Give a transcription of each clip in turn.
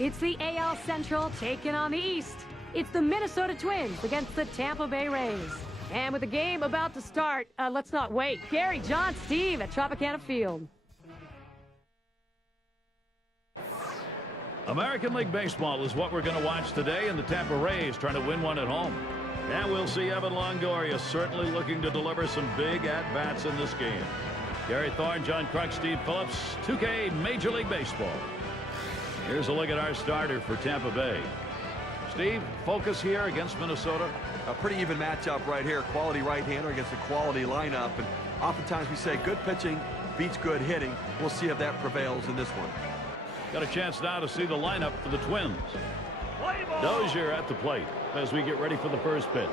It's the AL Central taking on the East. It's the Minnesota Twins against the Tampa Bay Rays. And with the game about to start, let's not wait. Gary, John, Steve at Tropicana Field. American League Baseball is what we're going to watch today, and the Tampa Rays trying to win one at home. And we'll see Evan Longoria certainly looking to deliver some big at-bats in this game. Gary Thorne, John Kruk, Steve Phillips, 2K Major League Baseball. Here's a look at our starter for Tampa Bay. Steve, focus here against Minnesota. A pretty even matchup right here. Quality right-hander against a quality lineup. And oftentimes we say good pitching beats good hitting. We'll see if that prevails in this one. Got a chance now to see the lineup for the Twins. Dozier at the plate as we get ready for the first pitch.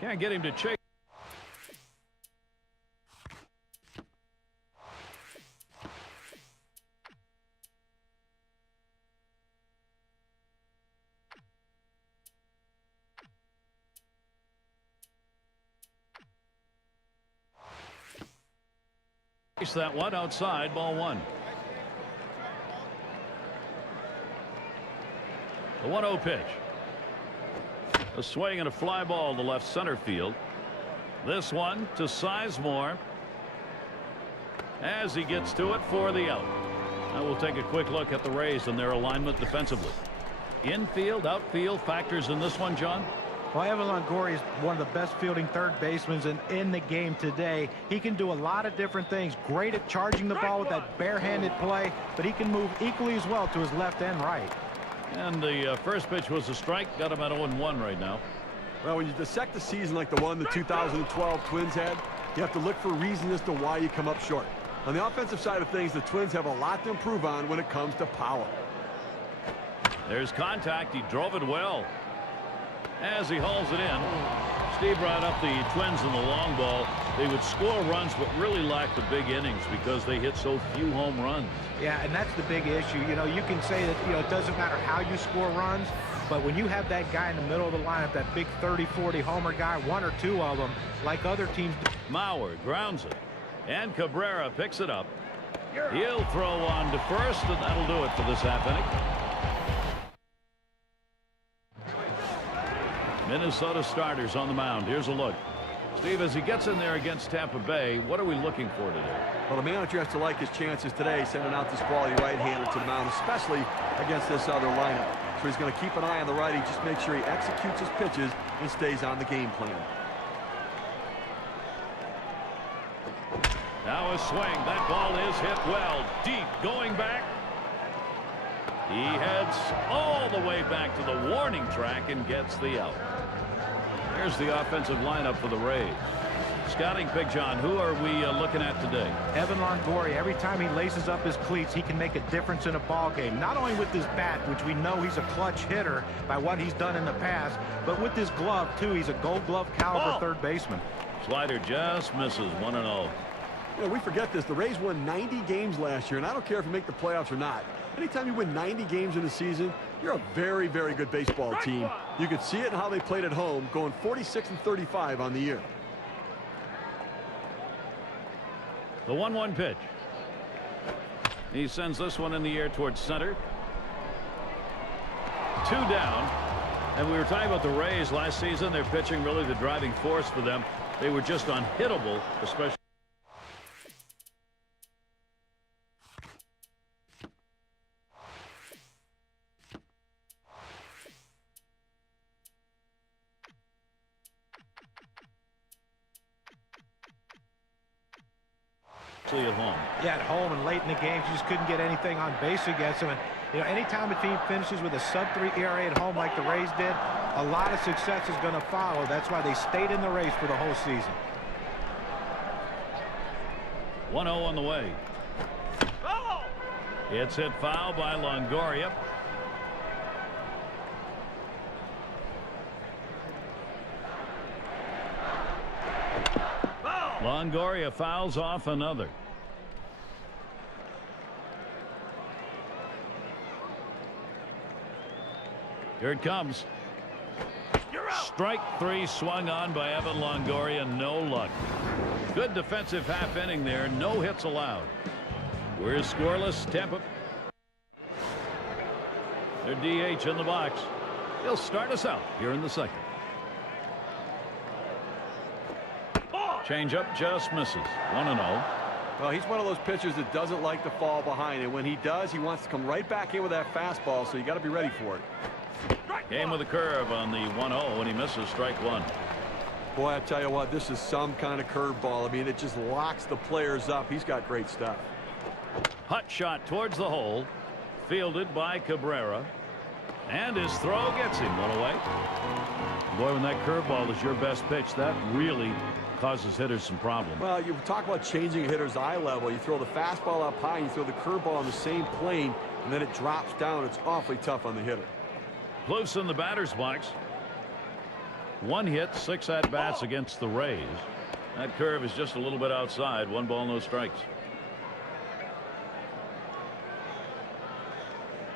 Can't get him to chase. That one outside, ball one. The 1-0 pitch. A swing and a fly ball to left center field. This one to Sizemore as he gets to it for the out. Now we'll take a quick look at the Rays and their alignment defensively. Infield, outfield factors in this one, John. Well, Evan Longoria is one of the best fielding third basemen in the game today. He can do a lot of different things. Great at charging the ball with that barehanded play, but he can move equally as well to his left and right. And the first pitch was a strike. Got him at 0-1 right now. Well, when you dissect the season like the one the 2012 Twins had, you have to look for reasons as to why you come up short. On the offensive side of things, the Twins have a lot to improve on when it comes to power. There's contact. He drove it well. As he hauls it in, Steve brought up the Twins in the long ball. They would score runs but really lack the big innings because they hit so few home runs. Yeah, and that's the big issue. You know, you can say that, it doesn't matter how you score runs, but when you have that guy in the middle of the lineup, that big 30-40 homer guy, one or two of them, like other teams do. Mauer grounds it, and Cabrera picks it up. He'll throw on to first, and that'll do it for this half inning. Minnesota starters on the mound. Here's a look. Steve, as he gets in there against Tampa Bay, what are we looking for today? Well, the manager has to like his chances today, sending out this quality right-hander to the mound, especially against this other lineup. So he's going to keep an eye on the righty, just make sure he executes his pitches and stays on the game plan. Now a swing. That ball is hit well. Deep, going back. He heads all the way back to the warning track and gets the out. Here's the offensive lineup for the Rays. Scouting pick, John. Who are we looking at today? Evan Longoria. Every time he laces up his cleats, he can make a difference in a ball game. Not only with his bat, which we know he's a clutch hitter by what he's done in the past, but with his glove, too. He's a gold glove caliber third baseman. Slider just misses 1-0. We forget this. The Rays won 90 games last year, and I don't care if you make the playoffs or not. Anytime you win 90 games in a season, you're a very, very good baseball team. You could see it in how they played at home, going 46-35 on the year. The 1-1 pitch. He sends this one in the air towards center. 2 down. And we were talking about the Rays last season. Their pitching really the driving force for them. They were just unhittable, especially. At home. Yeah, at home and late in the games, you just couldn't get anything on base against them. And, anytime a team finishes with a sub-3 ERA at home like the Rays did, a lot of success is going to follow. That's why they stayed in the race for the whole season. 1-0 on the way. It's hit foul by Longoria. Longoria fouls off another. Here it comes. Strike 3 swung on by Evan Longoria. No luck. Good Good defensive half inning there. No hits allowed. We're scoreless. Tampa. Their DH in the box. He'll start us out here in the second. Changeup just misses. 1-0. Well, he's one of those pitchers that doesn't like to fall behind, and when he does, he wants to come right back in with that fastball, so you got to be ready for it. Game with a curve on the 1-0 when he misses strike one. Boy, I tell you what, this is some kind of curveball. I mean, it just locks the players up. He's got great stuff. Hot shot towards the hole. Fielded by Cabrera. And his throw gets him one away. Boy, when that curveball is your best pitch, that really causes hitters some problems. Well, you talk about changing a hitter's eye level. You throw the fastball up high, you throw the curveball on the same plane, and then it drops down. It's awfully tough on the hitter. Close in the batter's box. One hit, 6 at-bats against the Rays. That curve is just a little bit outside. 1 ball, no strikes.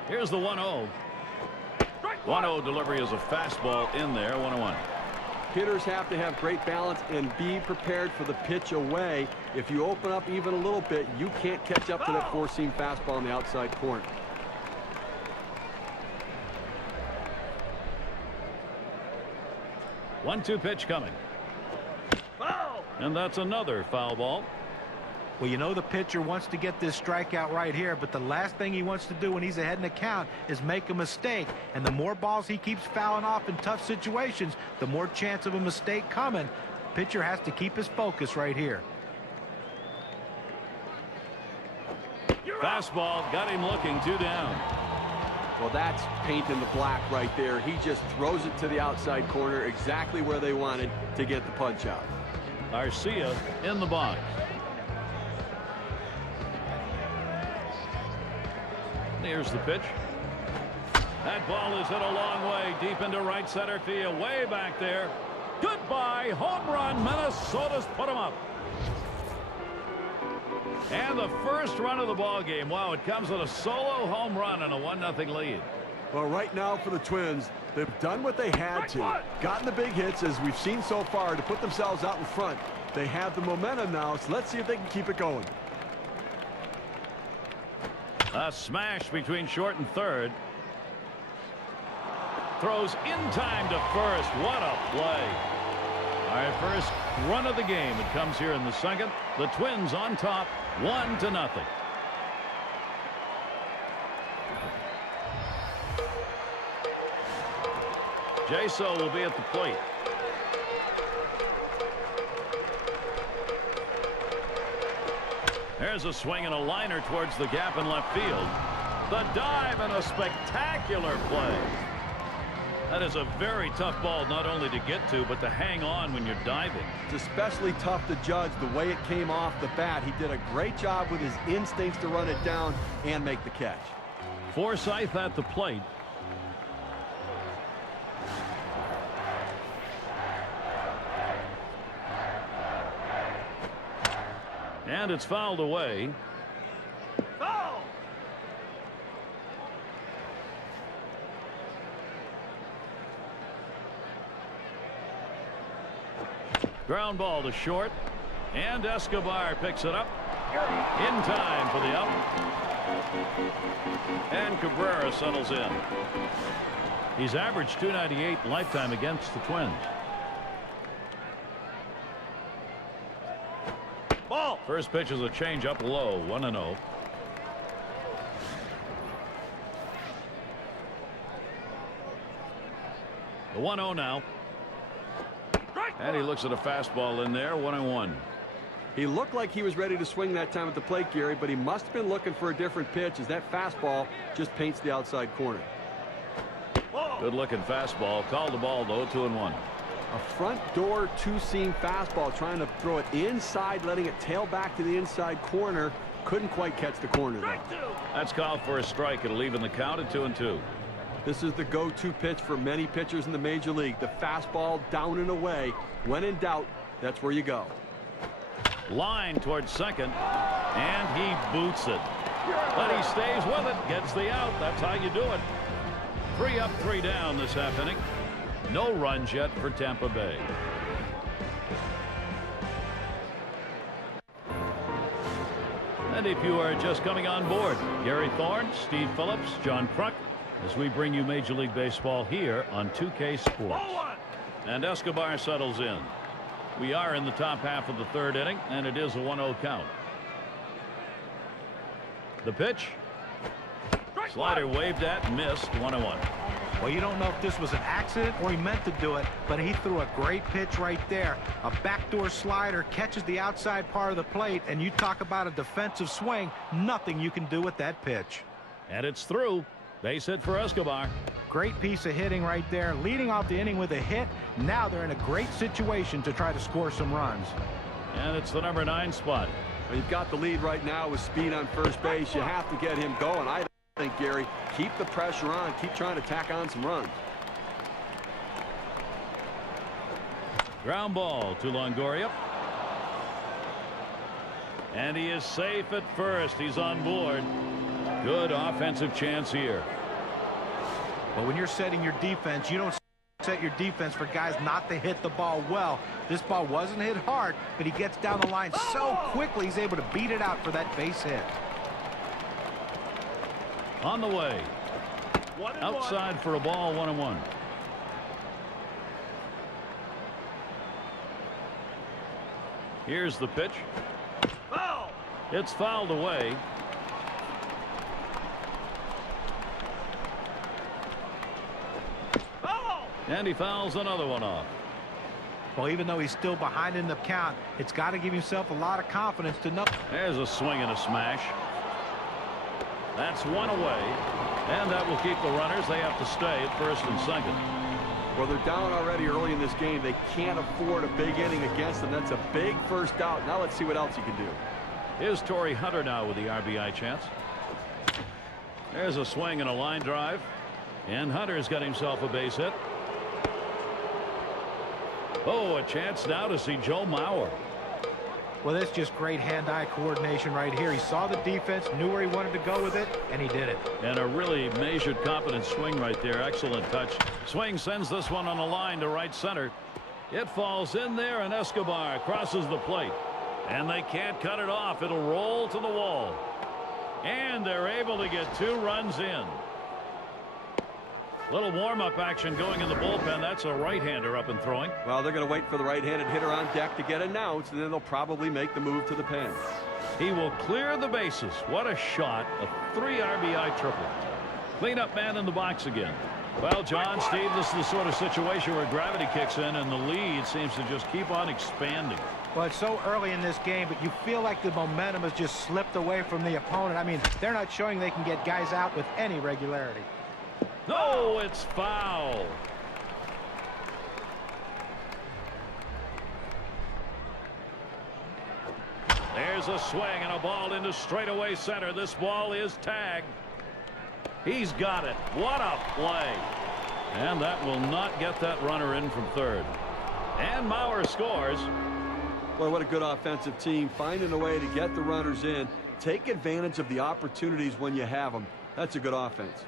Here's the 1-0. 1-0 delivery is a fastball in there. 1-1. Hitters have to have great balance and be prepared for the pitch away. If you open up even a little bit, you can't catch up to that four-seam fastball in the outside corner. One-two pitch coming. And that's another foul ball. Well, you know the pitcher wants to get this strikeout right here, but the last thing he wants to do when he's ahead in the count is make a mistake. And the more balls he keeps fouling off in tough situations, the more chance of a mistake coming. Pitcher has to keep his focus right here. Fastball got him looking. 2 down. Well, that's painting the black right there. He just throws it to the outside corner exactly where they wanted to get the punch out. Arcia in the box. Here's the pitch. That ball is hit a long way deep into right center field, way back there. Goodbye, home run. Minnesota's put him up. And the first run of the ball game. Wow, it comes with a solo home run and a 1-0 lead. Well, right now for the Twins, they've done what they had to. Gotten the big hits, as we've seen so far, to put themselves out in front. They have the momentum now, so let's see if they can keep it going. A smash between short and third. Throws in time to first. What a play. All right, first run of the game. It comes here in the second. The Twins on top, 1-0. Jaso will be at the plate. There's a swing and a liner towards the gap in left field. The dive and a spectacular play. That is a very tough ball not only to get to, but to hang on when you're diving. It's especially tough to judge the way it came off the bat. He did a great job with his instincts to run it down and make the catch. Forsythe at the plate. And it's fouled away. Foul! Ground ball to short. And Escobar picks it up. In time for the out. And Cabrera settles in. He's averaged .298 lifetime against the Twins. Ball. First pitch is a changeup low. 1-0. The 1-0 now. And he looks at a fastball in there. 1-1. He looked like he was ready to swing that time at the plate, Gary, but he must have been looking for a different pitch, as that fastball just paints the outside corner. Good looking fastball. Called the ball though. 2-1. A front door two-seam fastball, trying to throw it inside, letting it tail back to the inside corner. Couldn't quite catch the corner though. That's called for a strike. It'll even the count at 2-2. This is the go-to pitch for many pitchers in the major league. The fastball down and away. When in doubt, that's where you go. Line towards second, and he boots it. But he stays with it, gets the out. That's how you do it. 3 up, 3 down this half inning. No runs yet for Tampa Bay. And if you are just coming on board, Gary Thorne, Steve Phillips, John Kruk, as we bring you Major League Baseball here on 2K Sports. And Escobar settles in. We are in the top half of the third inning, and it is a 1-0 count. The pitch. Slider waved at, missed, 1-1. Well, you don't know if this was an accident or he meant to do it, but he threw a great pitch right there. A backdoor slider catches the outside part of the plate, and you talk about a defensive swing. Nothing you can do with that pitch. And it's through. Base hit for Escobar. Great piece of hitting right there, leading off the inning with a hit. Now they're in a great situation to try to score some runs. And it's the number 9 spot. Well, you've got the lead right now with speed on first base. You have to get him going. I think, Gary, keep the pressure on. Keep trying to tack on some runs. Ground ball to Longoria. And he is safe at first. He's on board. Good offensive chance here. But when you're setting your defense, you don't set your defense for guys not to hit the ball well. This ball wasn't hit hard, but he gets down the line so quickly he's able to beat it out for that base hit. On the way. Outside for a ball, 1-1. Here's the pitch. It's fouled away. And he fouls another one off. Well, even though he's still behind in the count, it's got to give himself a lot of confidence to know. There's a swing and a smash. That's one away. And that will keep the runners. They have to stay at first and second. Well, they're down already early in this game. They can't afford a big inning against them. That's a big first out. Now let's see what else he can do. Here's Torrey Hunter now with the RBI chance. There's a swing and a line drive. And Hunter's got himself a base hit. Oh, a chance now to see Joe Mauer. Well, that's just great hand-eye coordination right here. He saw the defense, knew where he wanted to go with it, and he did it. And a really measured, confident swing right there. Excellent touch. Swing sends this one on the line to right center. It falls in there, and Escobar crosses the plate. And they can't cut it off. It'll roll to the wall. And they're able to get 2 runs in. Little warm-up action going in the bullpen. That's a right-hander up and throwing. Well, they're going to wait for the right-handed hitter on deck to get announced, and then they'll probably make the move to the pen. He will clear the bases. What a shot. A 3 RBI triple. Cleanup man in the box again. Well, John, Steve, this is the sort of situation where gravity kicks in and the lead seems to just keep on expanding. Well, it's so early in this game, but you feel like the momentum has just slipped away from the opponent. I mean, they're not showing they can get guys out with any regularity. No, it's foul. There's a swing and a ball into straightaway center. This ball is tagged. He's got it. What a play. And that will not get that runner in from third. And Mauer scores. Boy, what a good offensive team, finding a way to get the runners in. Take advantage of the opportunities when you have them. That's a good offense.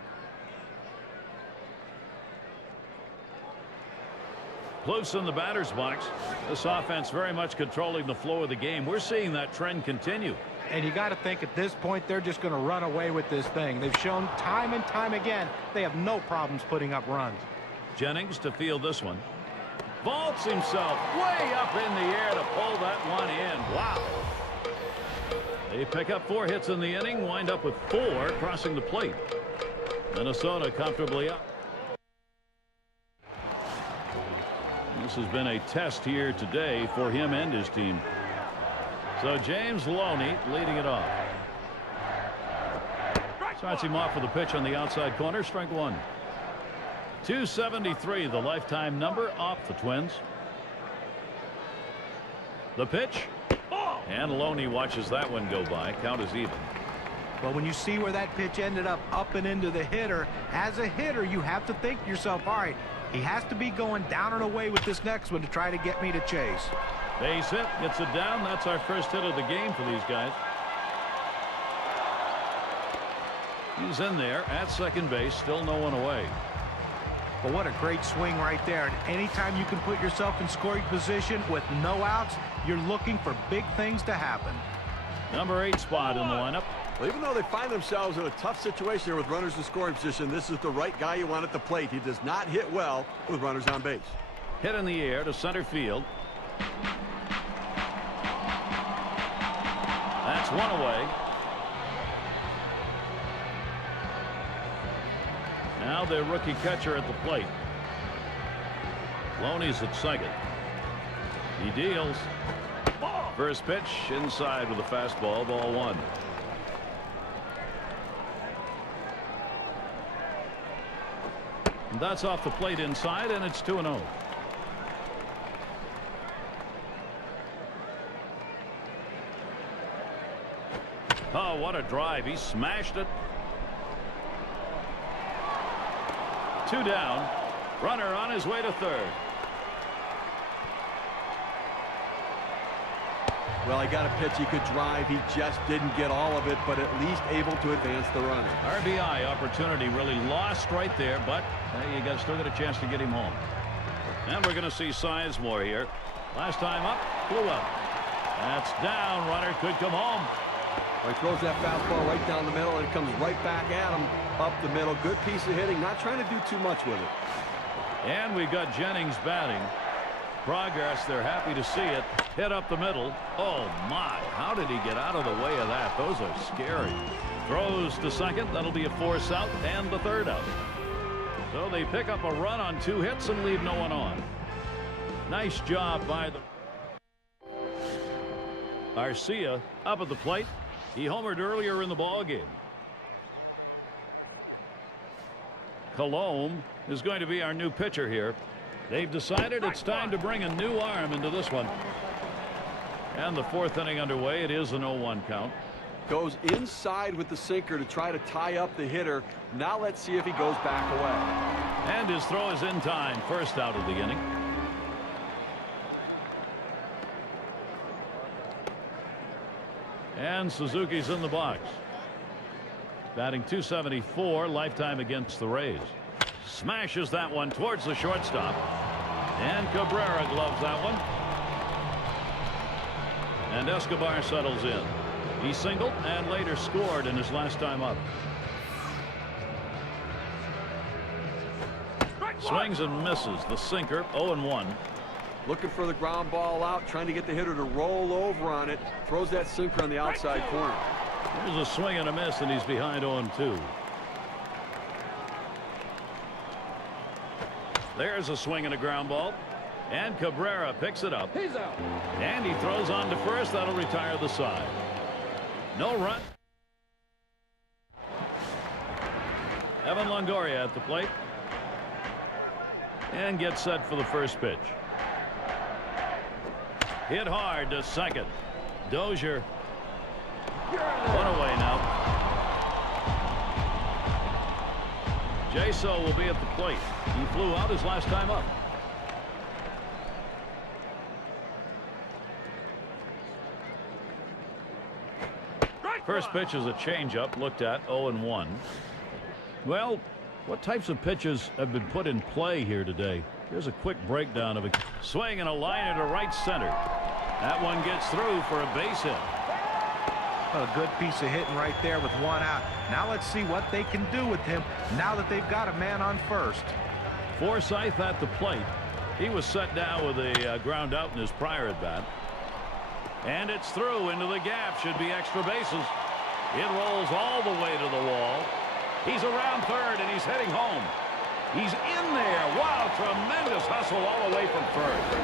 Close in the batter's box. This offense very much controlling the flow of the game. We're seeing that trend continue. And you got to think at this point they're just going to run away with this thing. They've shown time and time again they have no problems putting up runs. Jennings to field this one. Vaults himself way up in the air to pull that one in. Wow. They pick up 4 hits in the inning, wind up with 4 crossing the plate. Minnesota comfortably up. This has been a test here today for him and his team. So James Loney leading it off. Starts him off with a pitch on the outside corner. Strike 1. 273 the lifetime number off the Twins. The pitch. And Loney watches that one go by. Count is even. Well, when you see where that pitch ended up and into the hitter, as a hitter you have to think to yourself, all right, he has to be going down and away with this next one to try to get me to chase. Base hit, gets it down. That's our first hit of the game for these guys. He's in there at second base, still no one away. But what a great swing right there. And anytime you can put yourself in scoring position with no outs, you're looking for big things to happen. Number 8 spot in the lineup. Well, even though they find themselves in a tough situation here with runners in scoring position, this is the right guy you want at the plate. He does not hit well with runners on base. Hit in the air to center field. That's one away. Now their rookie catcher at the plate. Loney's at second. He deals. First pitch inside with a fastball, ball 1. And that's off the plate inside, and it's 2-0. Oh, what a drive. He smashed it. 2 down. Runner on his way to third. Well, he got a pitch he could drive. He just didn't get all of it, but at least able to advance the runner. RBI opportunity really lost right there, but you still got a chance to get him home. And we're going to see Sizemore here. Last time up, blew up. That's down. Runner could come home. Well, he throws that fastball right down the middle, and it comes right back at him up the middle. Good piece of hitting. Not trying to do too much with it. And we've got Jennings batting. Progress. They're happy to see it. Hit up the middle. Oh, my. How did he get out of the way of that? Those are scary. Throws to second. That'll be a force out and the third out. So they pick up a run on 2 hits and leave no one on. Nice job by the Arcia up at the plate. He homered earlier in the ball game. Colomb is going to be our new pitcher here. They've decided it's time to bring a new arm into this one. And the 4th inning underway. It is an 0-1 count. Goes inside with the sinker to try to tie up the hitter. Now let's see if he goes back away. And his throw is in time. First out of the inning. And Suzuki's in the box. Batting .274, lifetime against the Rays. Smashes that one towards the shortstop. And Cabrera gloves that one. And Escobar settles in. He singled and later scored in his last time up. Swings and misses. The sinker, 0-1. Looking for the ground ball out, trying to get the hitter to roll over on it. Throws that sinker on the outside corner. There's a swing and a miss, and he's behind 0-2. There's a swing and a ground ball. And Cabrera picks it up. He's out. And he throws on to first. That'll retire the side. No run. Evan Longoria at the plate. And gets set for the first pitch. Hit hard to second. Dozier. One away now. Jaso will be at the plate. He flew out his last time up. First pitch is a changeup, looked at 0-1. Well, what types of pitches have been put in play here today? Here's a quick breakdown of a swing and a liner to right center. That one gets through for a base hit. A good piece of hitting right there with 1 out. Now let's see what they can do with him now that they've got a man on first. Forsythe at the plate. He was set down with a ground out in his prior at bat. And it's through into the gap. Should be extra bases. It rolls all the way to the wall. He's around third and he's heading home. He's in there. Wow, tremendous hustle all the way from first.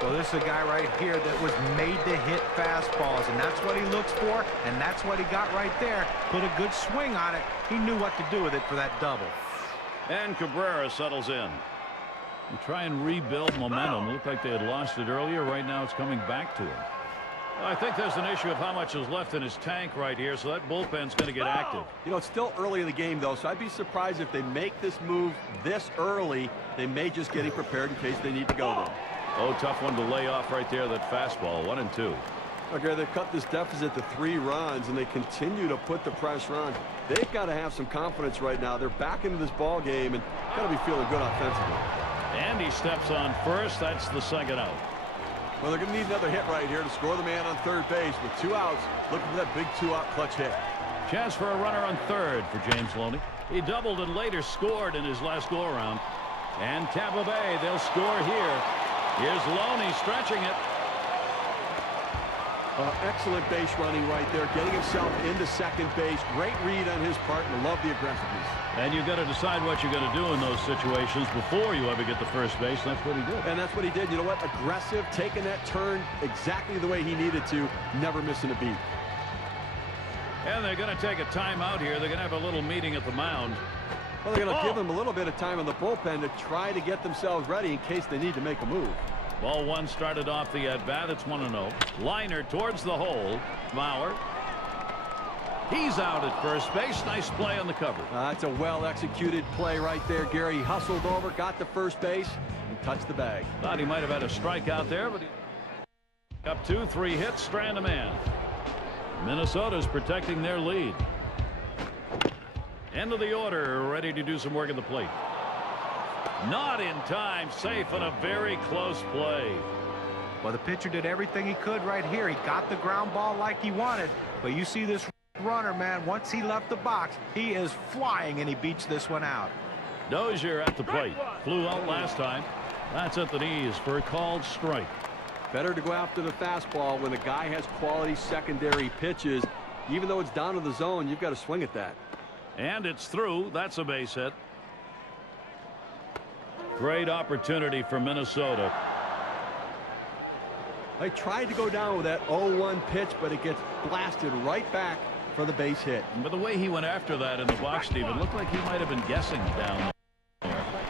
Well, this is a guy right here that was made to hit fastballs, and that's what he looks for, and that's what he got right there. Put a good swing on it. He knew what to do with it for that double. And Cabrera settles in. You try and rebuild momentum. It looked like they had lost it earlier. Right now it's coming back to him. I think there's an issue of how much is left in his tank right here, so that bullpen's going to get active. You know, it's still early in the game, though, so I'd be surprised if they make this move this early. They may just get him prepared in case they need to go there. Oh, tough one to lay off right there, that fastball. 1-2. Okay, they've cut this deficit to 3 runs, and they continue to put the pressure on. They've got to have some confidence right now. They're back into this ball game and got to be feeling good offensively. And he steps on first. That's the second out. Well, they're going to need another hit right here to score the man on third base. With 2 outs, looking for that big 2-out clutch hit. Chance for a runner on third for James Loney. He doubled and later scored in his last go-around. And Tampa Bay, they'll score here. Here's Loney stretching it. Excellent base running right there, getting himself into second base. Great read on his part, and love the aggressiveness. And you've got to decide what you're going to do in those situations before you ever get to first base. That's what he did. And that's what he did. You know what? Aggressive, taking that turn exactly the way he needed to, never missing a beat. And they're going to take a timeout here. They're going to have a little meeting at the mound. Well, they're going to give him a little bit of time in the bullpen to try to get themselves ready in case they need to make a move. Ball one started off the at-bat. It's 1-0. Liner towards the hole. Mauer. He's out at first base. Nice play on the cover. That's a well-executed play right there, Gary. He hustled over, got to first base, and touched the bag. Thought he might have had a strikeout there, but he up 2-3 hits, strand a man. Minnesota's protecting their lead. End of the order, ready to do some work at the plate. Not in time, safe on a very close play. Well, the pitcher did everything he could right here. He got the ground ball like he wanted. But you see this runner, man, once he left the box, he is flying, and he beats this one out. Dozier at the plate. Flew out last time. That's at the knees for a called strike. Better to go after the fastball when the guy has quality secondary pitches. Even though it's down to the zone, you've got to swing at that. And it's through. That's a base hit. Great opportunity for Minnesota. They tried to go down with that 0-1 pitch, but it gets blasted right back for the base hit. But the way he went after that in the box, Steven, looked like he might have been guessing down there.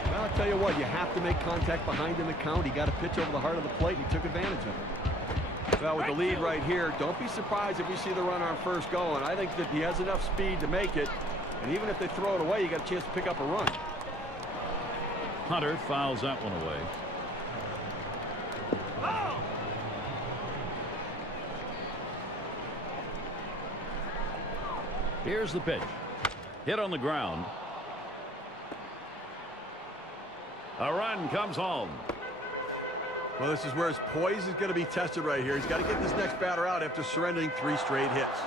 Well, I'll tell you what, you have to make contact behind in the count. He got a pitch over the heart of the plate, and he took advantage of it. Well, with the lead right here, don't be surprised if we see the runner on first going. I think that he has enough speed to make it, and even if they throw it away, you got a chance to pick up a run. Hunter fouls that one away. Here's the pitch. Hit on the ground. A run comes home. Well, this is where his poise is going to be tested right here. He's got to get this next batter out after surrendering 3 straight hits.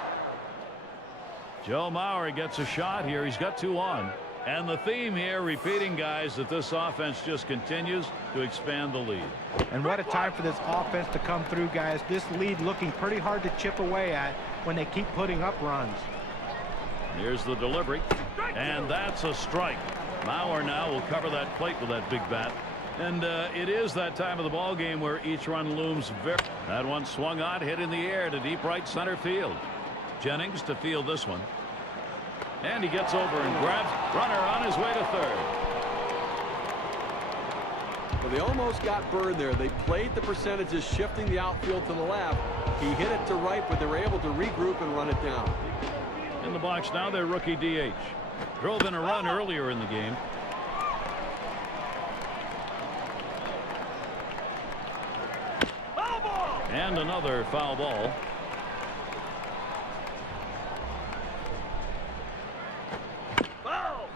Joe Mauer gets a shot here. He's got 2 on. And the theme here, repeating, guys, that this offense just continues to expand the lead. And what a time for this offense to come through, guys. This lead looking pretty hard to chip away at when they keep putting up runs. Here's the delivery. And that's a strike. Mauer now will cover that plate with that big bat. And it is that time of the ball game where each run looms very. That one swung on, hit in the air to deep right center field. Jennings to field this one. And he gets over and grabs runner on his way to third. Well, they almost got burned there. They played the percentages, shifting the outfield to the left. He hit it to right, but they were able to regroup and run it down. In the box now, their rookie DH. Drove in a run earlier in the game. And another foul ball.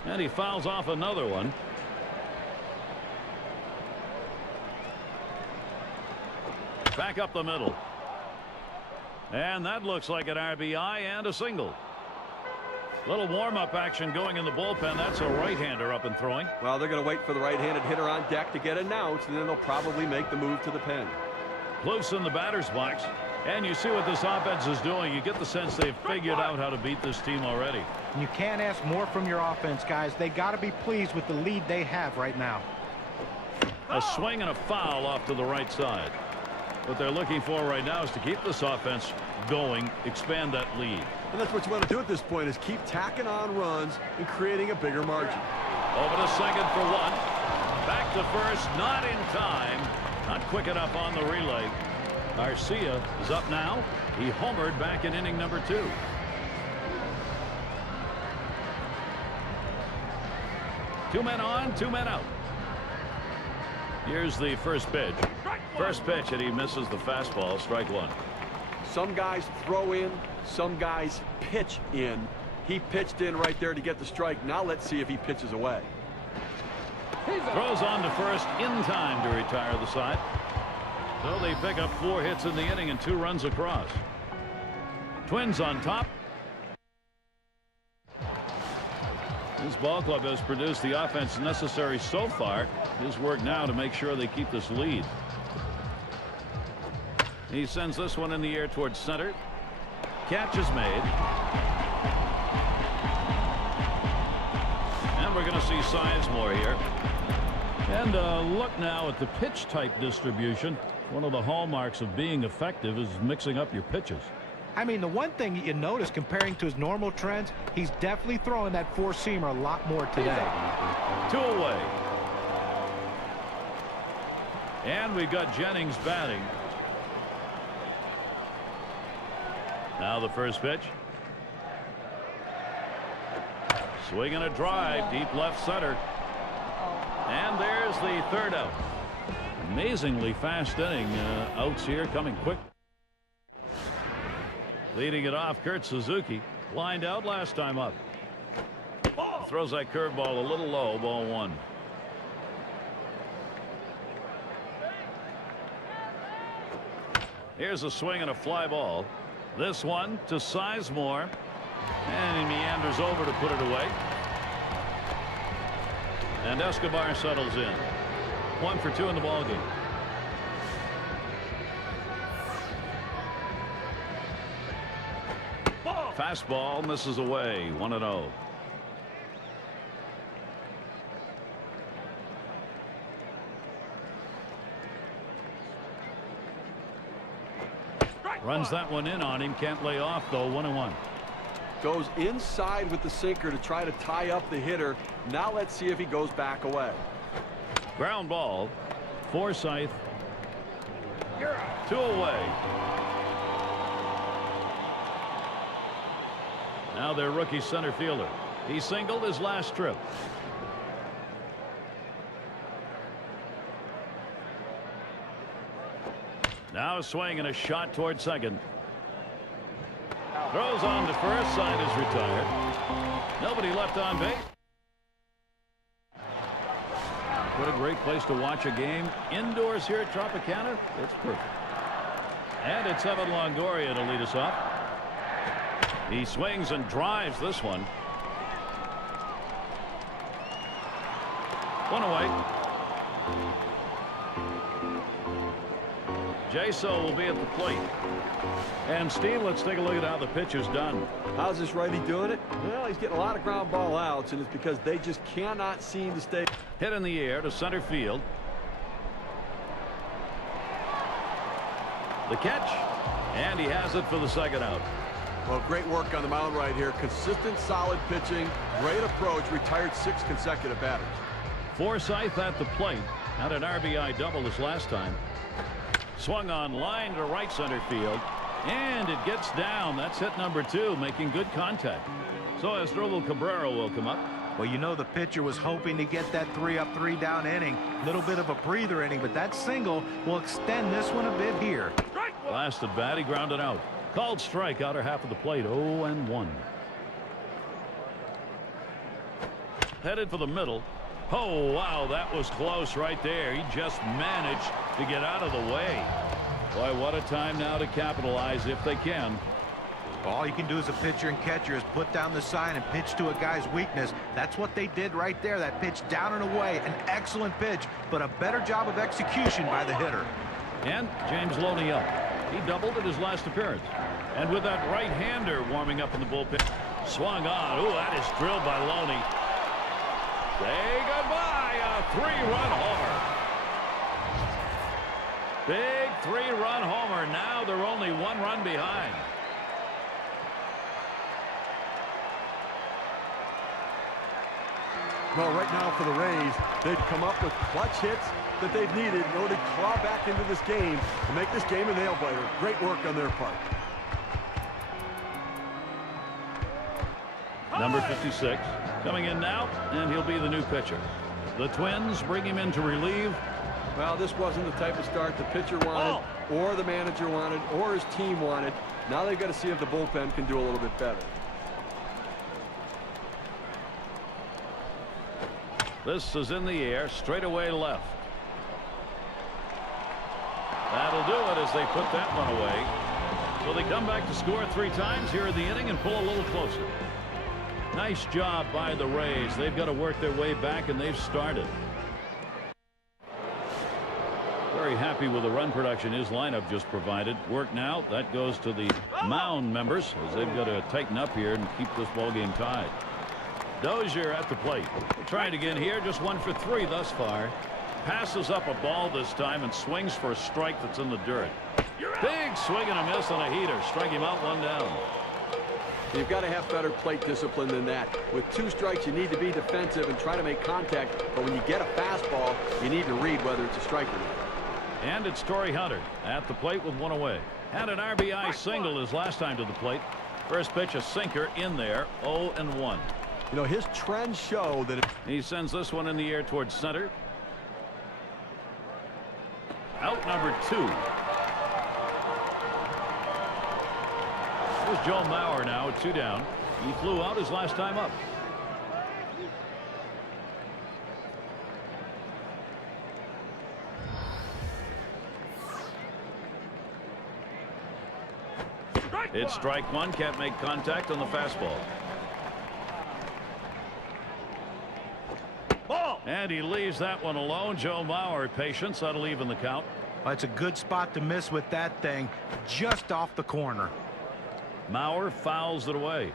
And he fouls off another one. Back up the middle. And that looks like an RBI and a single. Little warm-up action going in the bullpen. That's a right-hander up and throwing. Well, they're going to wait for the right-handed hitter on deck to get announced, and then they'll probably make the move to the pen. Close in the batter's box. And you see what this offense is doing. You get the sense they've figured out how to beat this team already. And you can't ask more from your offense, guys. They got to be pleased with the lead they have right now. A swing and a foul off to the right side. What they're looking for right now is to keep this offense going, expand that lead. And that's what you want to do at this point, is keep tacking on runs and creating a bigger margin. Over to second for one. Back to first, not in time. Not quick enough on the relay. Garcia is up now. He homered back in inning number 2. Two men on, 2 men out. Here's the first pitch. First pitch, and he misses the fastball. Strike 1. Some guys throw in, some guys pitch in. He pitched in right there to get the strike. Now let's see if he pitches away. Throws on to first in time to retire the side. So they pick up 4 hits in the inning and 2 runs across. Twins on top. This ball club has produced the offense necessary so far. His work now to make sure they keep this lead. He sends this one in the air towards center. Catch is made. And we're going to see Sizemore here. And look now at the pitch type distribution. One of the hallmarks of being effective is mixing up your pitches. I mean, the one thing you notice comparing to his normal trends, he's definitely throwing that four-seamer a lot more today. 2 away. And we've got Jennings batting. Now the first pitch. Swing and a drive, deep left center. And there's the 3rd out. Amazingly fast inning. Outs here coming quick. Leading it off, Kurt Suzuki. Lined out last time up. Throws that curveball a little low, ball 1. Here's a swing and a fly ball. This one to Sizemore. And he meanders over to put it away. And Escobar settles in. 1 for 2 in the ballgame. Fastball misses away. 1-0. Runs that one in on him. Can't lay off though. 1-1. Goes inside with the sinker to try to tie up the hitter. Now let's see if he goes back away. Ground ball. Forsythe. 2 away. Now their rookie center fielder. He singled his last trip. Now a swing and a shot toward second. Throws on to first. Side is retired. Nobody left on base. What a great place to watch a game. Indoors here at Tropicana. It's perfect. And it's Evan Longoria to lead us off. He swings and drives this one. 1 away. Jaso will be at the plate. And Steve, let's take a look at how the pitch is done. How's this righty doing it? Well, he's getting a lot of ground ball outs, and it's because they just cannot seem to stay. Hit in the air to center field. The catch. And he has it for the 2nd out. Well, great work on the mound right here. Consistent, solid pitching. Great approach. Retired 6 consecutive batters. Forsythe at the plate. Had an RBI double this last time. Swung on line to right center field. And it gets down. That's hit number 2, making good contact. So Asdrubal Cabrera will come up. Well, you know the pitcher was hoping to get that 3-up, 3-down inning. Little bit of a breather inning, but that single will extend this one a bit here. Last at bat, he grounded out. Called strike, outer half of the plate. 0-1. Headed for the middle. Oh, wow, that was close right there. He just managed to get out of the way. Boy, what a time now to capitalize if they can. All you can do as a pitcher and catcher is put down the sign and pitch to a guy's weakness. That's what they did right there. That pitch down and away. An excellent pitch, but a better job of execution by the hitter. And James Loney up. He doubled at his last appearance. And with that right-hander warming up in the bullpen. Swung on. Ooh, that is drilled by Loney. Say goodbye. A 3-run homer. Big 3-run homer. Now they're only 1 run behind. Well, right now for the Rays, they've come up with clutch hits that they've needed in order to claw back into this game to make this game a nail-biter. Great work on their part. Number 56 coming in now, and he'll be the new pitcher. The Twins bring him in to relieve. Well, this wasn't the type of start the pitcher wanted, or the manager wanted, or his team wanted. Now they've got to see if the bullpen can do a little bit better. This is in the air, straight away left. That'll do it as they put that one away. So they come back to score 3 times here in the inning and pull a little closer. Nice job by the Rays. They've got to work their way back, and they've started. Very happy with the run production his lineup just provided. Work now. That goes to the mound members as they've got to tighten up here and keep this ball game tied. Dozier at the plate. Trying again here. Just 1 for 3 thus far. Passes up a ball this time and swings for a strike that's in the dirt. Big swing and a miss on a heater. Strike him out, 1 down. You've got to have better plate discipline than that. With 2 strikes, you need to be defensive and try to make contact. But when you get a fastball, you need to read whether it's a strike or not. And it's Torrey Hunter at the plate with 1 away. Had an RBI single his last time to the plate. First pitch, a sinker in there, 0-1. You know, his trends show that he sends this one in the air towards center. Out number 2. Here's Joe Mauer now at 2 down. He flew out his last time up. It's strike 1. Can't make contact on the fastball. And he leaves that one alone. Joe Mauer, patience. That'll even the count. Well, it's a good spot to miss with that thing. Just off the corner. Mauer fouls it away.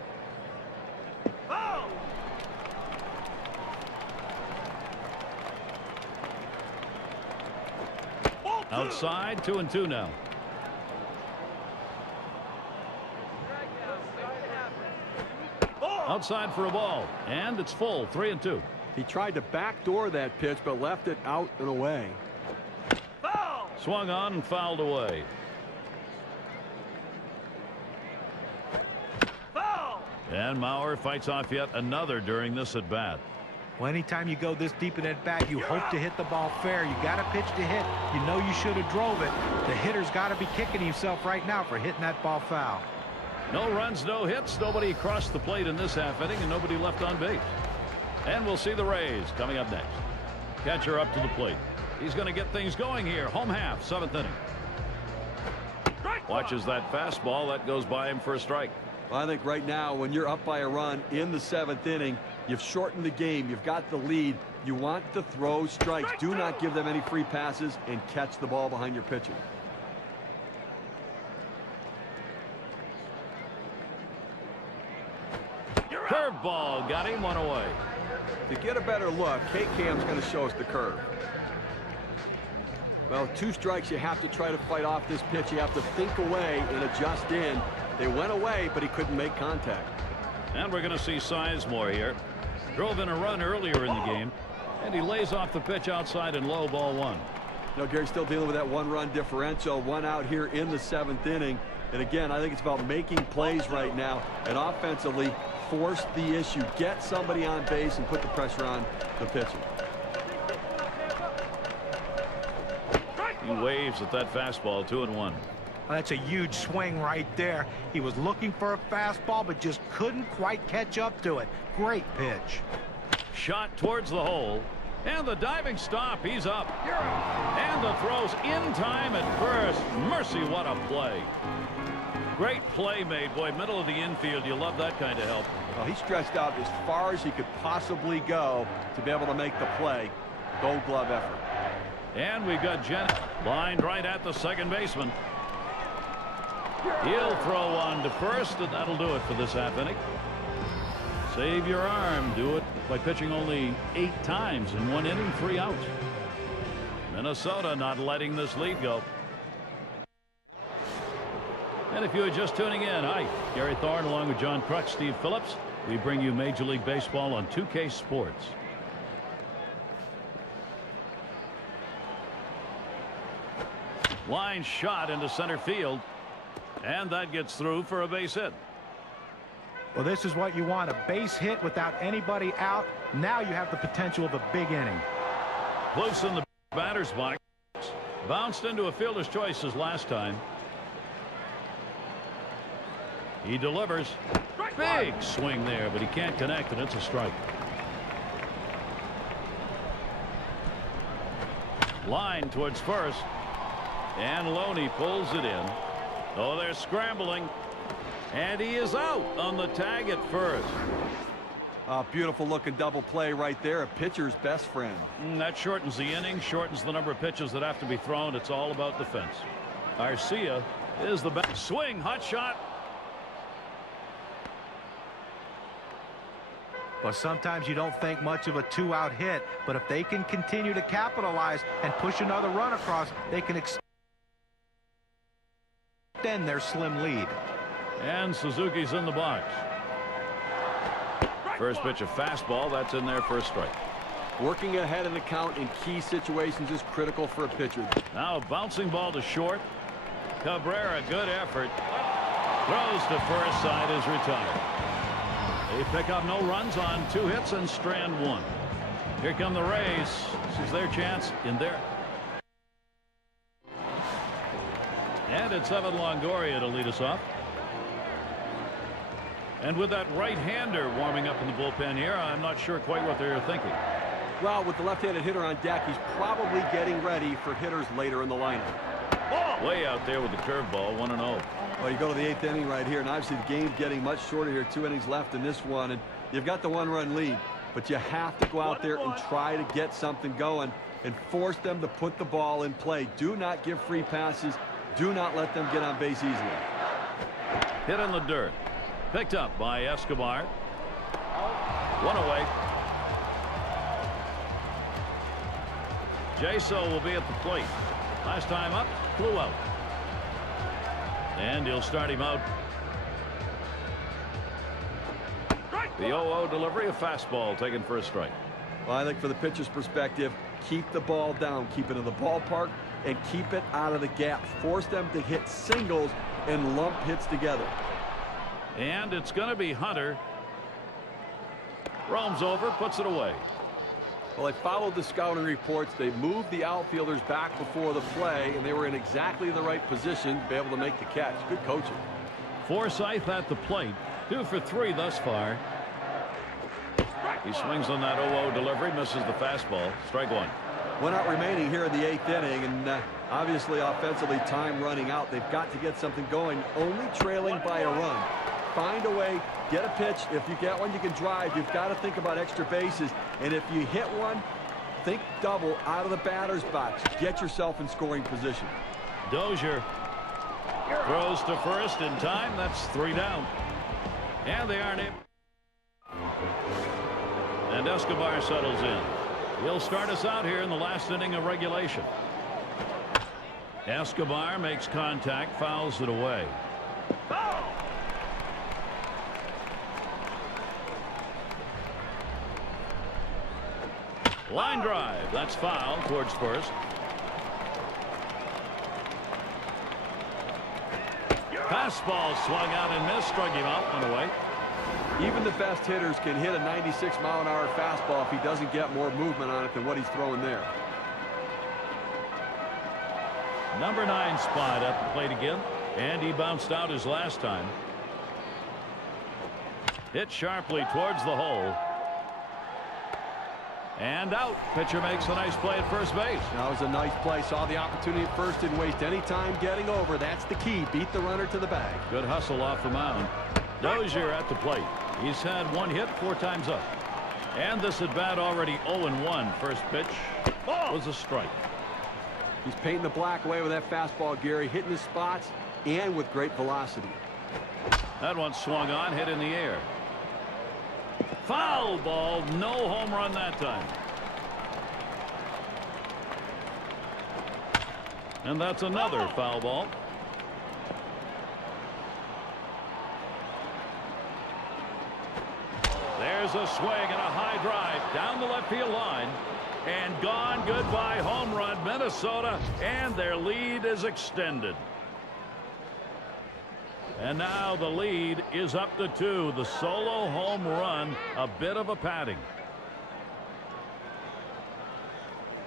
Outside, 2-2 now. Outside for a ball, and it's full, 3-2. he tried to backdoor that pitch but left it out and away. Swung on and fouled away. And Mauer fights off yet another during this at bat. Well, anytime you go this deep in at bat, you hope to hit the ball fair. You got a pitch to hit. You know you should have drove it. The hitter's got to be kicking himself right now for hitting that ball foul. No runs, no hits. Nobody crossed the plate in this half inning, and nobody left on base. And we'll see the Rays coming up next. Catcher up to the plate. He's going to get things going here. Home half, 7th inning. Watches that fastball. That goes by him for a strike. Well, I think right now when you're up by a run in the 7th inning, you've shortened the game. You've got the lead. You want to throw strikes. Do not give them any free passes and catch the ball behind your pitcher. Curveball got him, 1 away. To get a better look, K-Cam's going to show us the curve. Well, 2 strikes, you have to try to fight off this pitch. You have to think away and adjust in. They went away, but he couldn't make contact. And we're going to see Sizemore here. Drove in a run earlier in the game, and he lays off the pitch outside and low, ball 1. You know, Gary's still dealing with that 1-run differential. 1 out here in the 7th inning. And again, I think it's about making plays right now and offensively force the issue. Get somebody on base and put the pressure on the pitcher. He waves at that fastball, 2-1. That's a huge swing right there. He was looking for a fastball, but just couldn't quite catch up to it. Great pitch. Shot towards the hole. And the diving stop. He's up. And the throw's in time at first. Mercy, what a play. Great play made. Boy, middle of the infield. You love that kind of help. Well, he stretched out as far as he could possibly go to be able to make the play. Gold glove effort. And we've got Jennings lined right at the second baseman. He'll throw on to first, and that'll do it for this half inning. Save your arm. Do it by pitching only 8 times in 1 inning, 3 outs. Minnesota not letting this lead go. And if you are just tuning in, hi, Gary Thorne along with John Kruk, Steve Phillips. We bring you Major League Baseball on 2K Sports. Line shot into center field. And that gets through for a base hit. Well, this is what you want, a base hit without anybody out. Now you have the potential of a big inning. Close in the batter's box. Bounced into a fielder's choice his last time. He delivers. Big swing there, but he can't connect, and it's a strike. Line towards first. And Loney pulls it in. Oh, they're scrambling. And he is out on the tag at first. A beautiful looking double play right there. A pitcher's best friend. That shortens the inning, shortens the number of pitches that have to be thrown. It's all about defense. Arcia is the back swing. Hot shot. But sometimes you don't think much of a 2-out hit, but if they can continue to capitalize and push another run across, they can extend their slim lead. And Suzuki's in the box. First pitch, a fastball. That's in there for a strike. Working ahead in the count in key situations is critical for a pitcher. Now a bouncing ball to short. Cabrera, good effort. Throws to first, side is retired. They pick up no runs on 2 hits and strand 1. Here come the Rays. This is their chance in there. And it's Evan Longoria to lead us off. And with that right-hander warming up in the bullpen here, I'm not sure quite what they're thinking. Well, with the left-handed hitter on deck, he's probably getting ready for hitters later in the lineup. Way out there with the curveball, 1-0. Well, you go to the 8th inning right here, and obviously the game's getting much shorter here. 2 innings left in this one, and you've got the 1-run lead. But you have to go out there and try to get something going and force them to put the ball in play. Do not give free passes. Do not let them get on base easily. Hit in the dirt. Picked up by Escobar. 1 away. Jaso will be at the plate. Last time up, flew out. And he'll start him out. The 0-0 delivery, a fastball taken for a strike. Well, I think for the pitcher's perspective, keep the ball down, keep it in the ballpark, and keep it out of the gap. Force them to hit singles and lump hits together. And it's going to be Hunter. Roams over, puts it away. Well, they followed the scouting reports. They moved the outfielders back before the play, and they were in exactly the right position to be able to make the catch. Good coaching. Forsythe at the plate. 2 for 3 thus far. He swings on that 0-0 delivery, misses the fastball. Strike 1. 1 out remaining here in the 8th inning, and obviously offensively time running out. They've got to get something going, only trailing by a run. Find a way, get a pitch. If you get one, you can drive. You've got to think about extra bases, and if you hit one, think double out of the batter's box. Get yourself in scoring position. Dozier throws to first in time. That's 3 down. And they aren't able. And Escobar settles in. He'll start us out here in the last inning of regulation. Escobar makes contact, fouls it away. Line drive. That's foul towards first. Fastball swung out and missed. Struck him out. 1 away. Even the best hitters can hit a 96-mile-an-hour fastball if he doesn't get more movement on it than what he's throwing there. Number 9 spot at the plate again. And he bounced out his last time. Hit sharply towards the hole. And out. Pitcher makes a nice play at first base. That was a nice play. Saw the opportunity at first. Didn't waste any time getting over. That's the key. Beat the runner to the bag. Good hustle off the mound. Dozier at the plate. He's had 1 hit 4 times up. And this at bat already 0-1. First pitch was a strike. He's painting the black away with that fastball, Gary. Hitting his spots and with great velocity. That one swung on, hit in the air. Foul ball. No home run that time. And that's another foul ball. There's a swing and a high drive down the left field line. And gone. Goodbye home run, Minnesota. And their lead is extended. And now the lead is up to 2. The solo home run, a bit of a padding.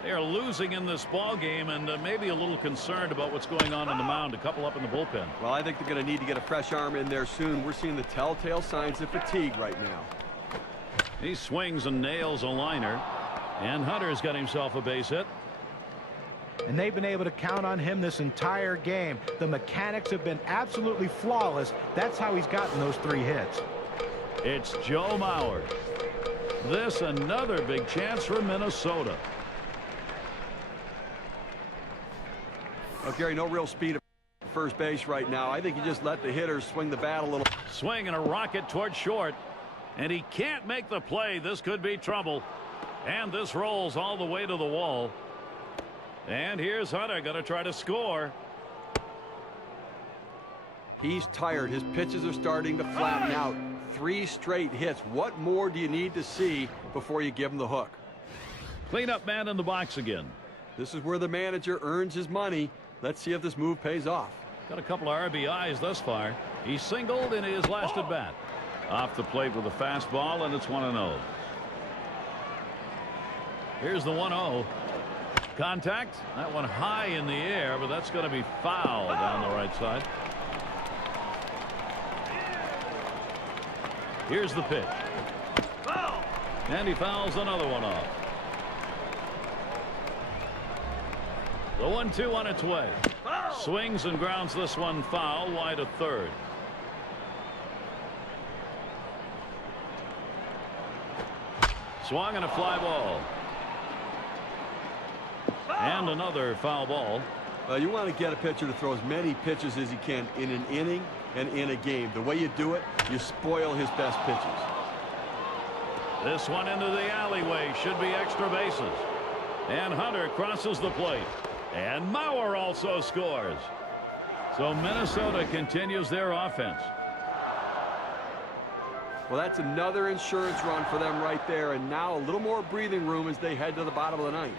They are losing in this ball game and maybe a little concerned about what's going on in the mound. A couple up in the bullpen. Well, I think they're going to need to get a fresh arm in there soon. We're seeing the telltale signs of fatigue right now. He swings and nails a liner. And Hunter's got himself a base hit. and they've been able to count on him this entire game. The mechanics have been absolutely flawless. That's how he's gotten those 3 hits. It's Joe Mauer. This another big chance for Minnesota. Well, Gary, no real speed at first base right now. I think you just let the hitters swing the bat a little. Swing and a rocket toward short. And he can't make the play. This could be trouble. And this rolls all the way to the wall. And here's Hunter going to try to score. He's tired. His pitches are starting to flatten out. 3 straight hits. What more do you need to see before you give him the hook? Cleanup man in the box again. This is where the manager earns his money. Let's see if this move pays off. Got a couple of RBIs thus far. He singled in his last at bat. Off the plate with a fastball, and it's 1-0. Here's the 1-0. Contact. That one high in the air, but that's going to be foul down the right side. Here's the pitch. And he fouls another one off. The 1-2 on its way. Swings and grounds this one foul wide of third. Swung and a fly ball. And another foul ball. You want to get a pitcher to throw as many pitches as he can in an inning and in a game. The way you do it, you spoil his best pitches. This one into the alleyway. Should be extra bases. And Hunter crosses the plate. And Mauer also scores. So Minnesota continues their offense. Well, that's another insurance run for them right there. And now a little more breathing room as they head to the bottom of the ninth.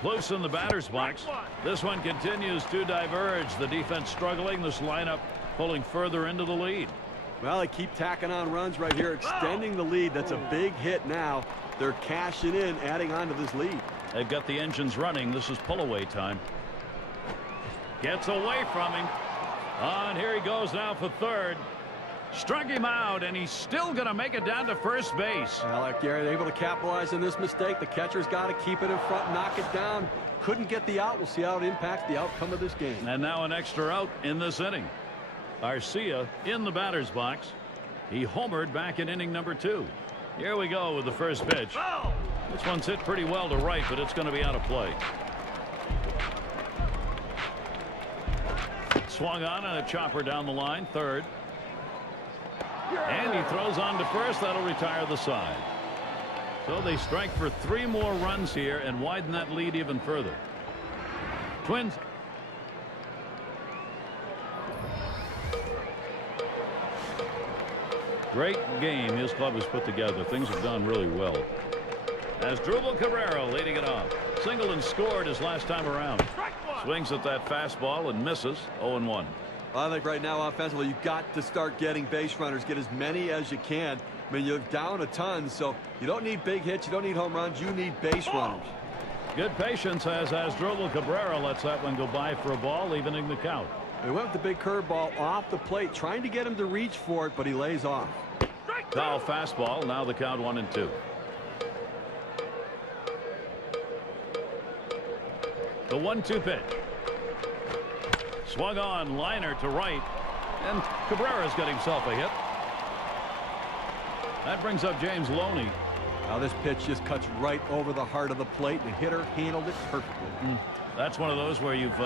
Close in the batter's box. This one continues to diverge. The defense struggling. This lineup pulling further into the lead. Well, they keep tacking on runs right here, extending the lead. That's a big hit now. They're cashing in, adding on to this lead. They've got the engines running. This is pull-away time. Gets away from him. And here he goes now for third. Struck him out, and he's still going to make it down to first base. Well, Gary, able to capitalize on this mistake. The catcher's got to keep it in front, knock it down. Couldn't get the out. We'll see how it impacts the outcome of this game. And now an extra out in this inning. Arcia in the batter's box. He homered back in inning number 2. Here we go with the first pitch. This one's hit pretty well to right, but it's going to be out of play. Swung on and a chopper down the line, third. And he throws on to first. That'll retire the side. So they strike for 3 more runs here and widen that lead even further. Twins. Great game his club has put together. Things have done really well. As Drupal Cabrera leading it off. Singled and scored his last time around. Swings at that fastball and misses. 0-1. I think right now offensively you've got to start getting base runners. Get as many as you can. I mean, you're down a ton, so you don't need big hits. You don't need home runs. You need base runners. Good patience as Drupal Cabrera lets that one go by for a ball, evening the count. They went with the big curveball off the plate, trying to get him to reach for it, but he lays off. Foul fastball. Now the count 1-2. The 1-2 pitch. Swung on, liner to right, and Cabrera's got himself a hit. That brings up James Loney. Now this pitch just cuts right over the heart of the plate. The hitter handled it perfectly. That's one of those where you've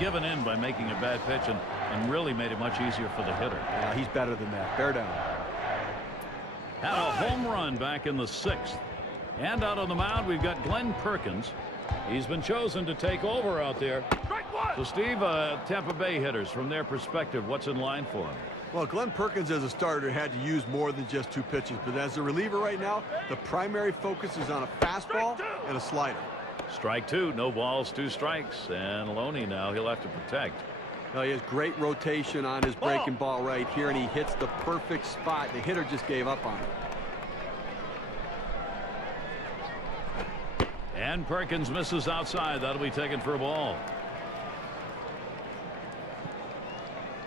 given in by making a bad pitch and really made it much easier for the hitter. Yeah, he's better than that. Bear down. Had a home run back in the 6th. And out on the mound we've got Glenn Perkins. He's been chosen to take over out there. So Steve, Tampa Bay hitters from their perspective, what's in line for him? Well, Glenn Perkins as a starter had to use more than just 2 pitches, but as a reliever right now the primary focus is on a fastball and a slider. Strike 2, no balls, 2 strikes, and Loney now he'll have to protect. Now he has great rotation on his breaking ball right here, and he hits the perfect spot. The hitter just gave up on it. And Perkins misses outside. That'll be taken for a ball.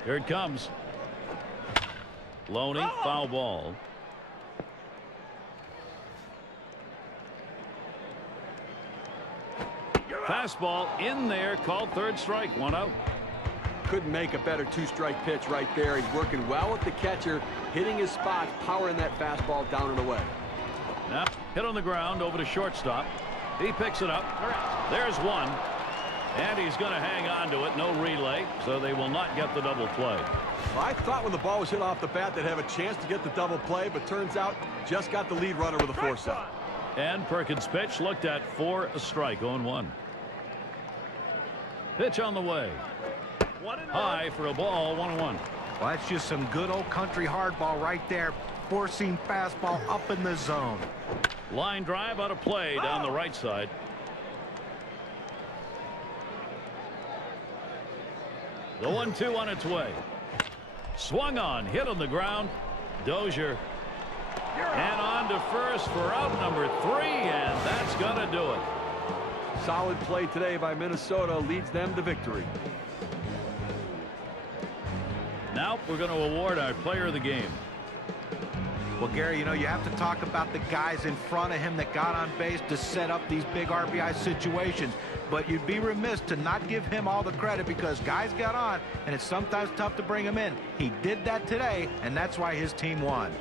Here it comes. Loney, foul ball. Fastball in there, called third strike, 1 out. Couldn't make a better two-strike pitch right there. He's working well with the catcher, hitting his spots, powering that fastball down and away. Now hit on the ground over to shortstop. He picks it up. There's one. And he's going to hang on to it. No relay, so they will not get the double play. Well, I thought when the ball was hit off the bat they'd have a chance to get the double play, but turns out just got the lead runner with a force out. And Perkins' pitch looked at for a strike, 0-1. Pitch on the way. High for a ball, 1-1. Well, that's just some good old country hardball right there. Four-seam fastball up in the zone. Line drive out of play down the right side. The 1-2 on its way. Swung on, hit on the ground. Dozier. And on to first for out number 3, and that's going to do it. Solid play today by Minnesota leads them to victory. Now we're going to award our player of the game. Well, Gary, you know, you have to talk about the guys in front of him that got on base to set up these big RBI situations. But you'd be remiss to not give him all the credit because guys got on, and it's sometimes tough to bring them in. He did that today, and that's why his team won.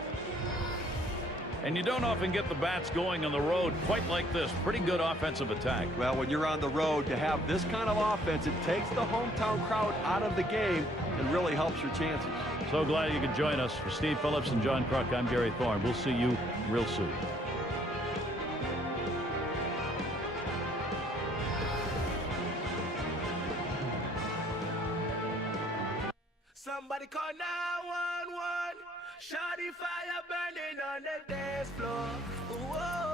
And you don't often get the bats going on the road quite like this. Pretty good offensive attack. Well, when you're on the road, to have this kind of offense, it takes the hometown crowd out of the game and really helps your chances. So glad you could join us. For Steve Phillips and John Kruk, I'm Gary Thorne. We'll see you real soon. Somebody call 911. Shawty fire burning on the dance floor. Ooh, oh.